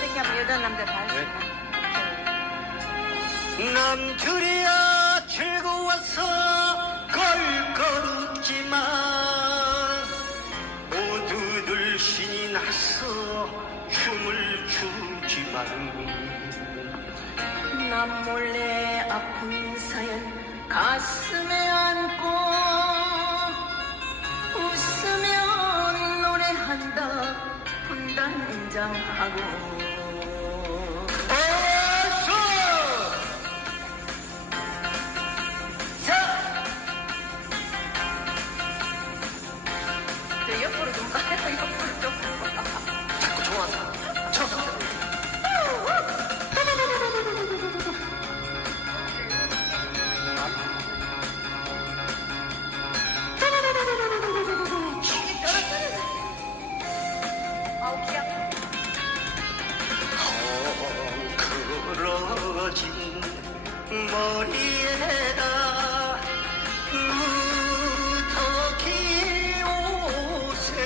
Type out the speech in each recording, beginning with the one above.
이렇게 하면 여자 남자 다 할 수 있나? 네. 난 그래야 즐거워서 걸걸웃지만 모두들 신이 났어 춤을 추지만 난 몰래 아픈 사연 가슴에 ang aguon 머리에다 무더기 옷에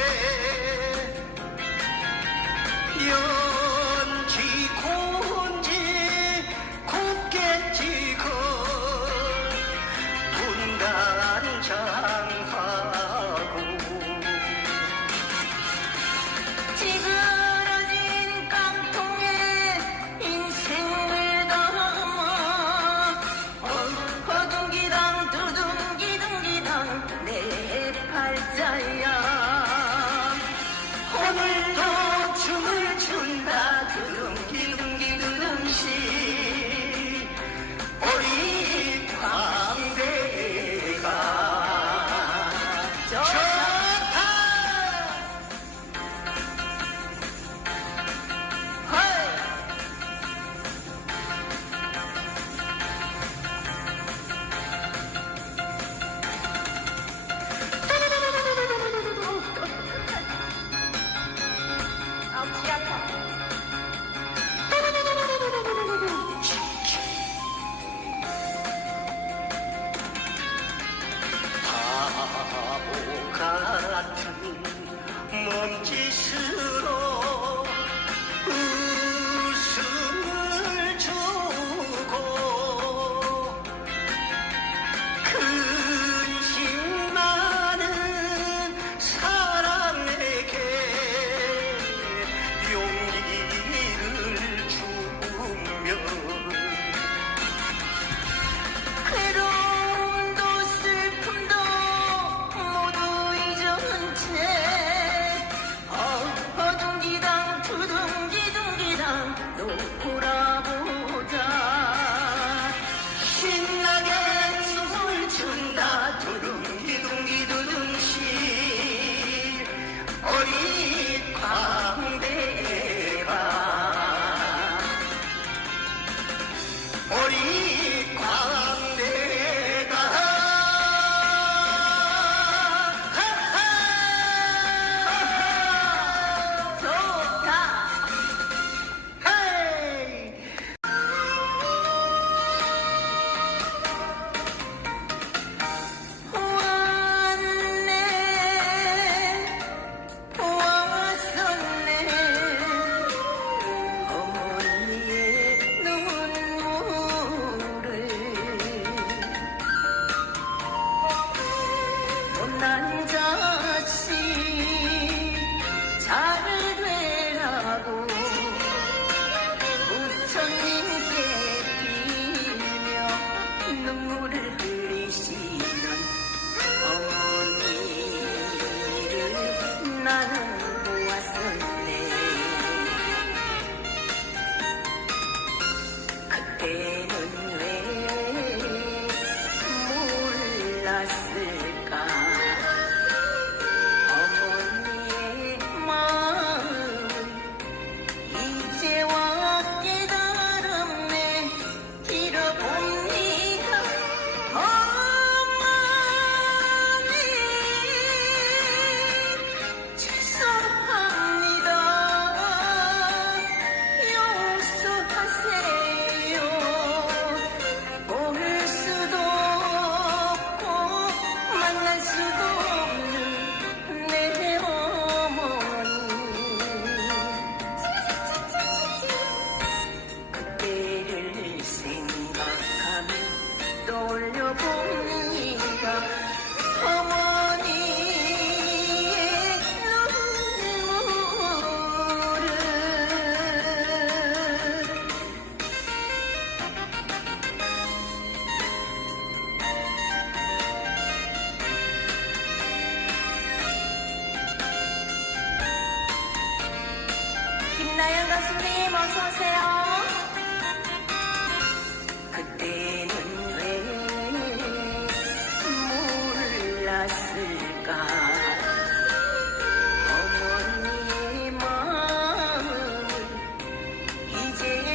করি খা 어서 오세요. 그때는 왜 몰 랐을까？어머니 의 마음은 이제야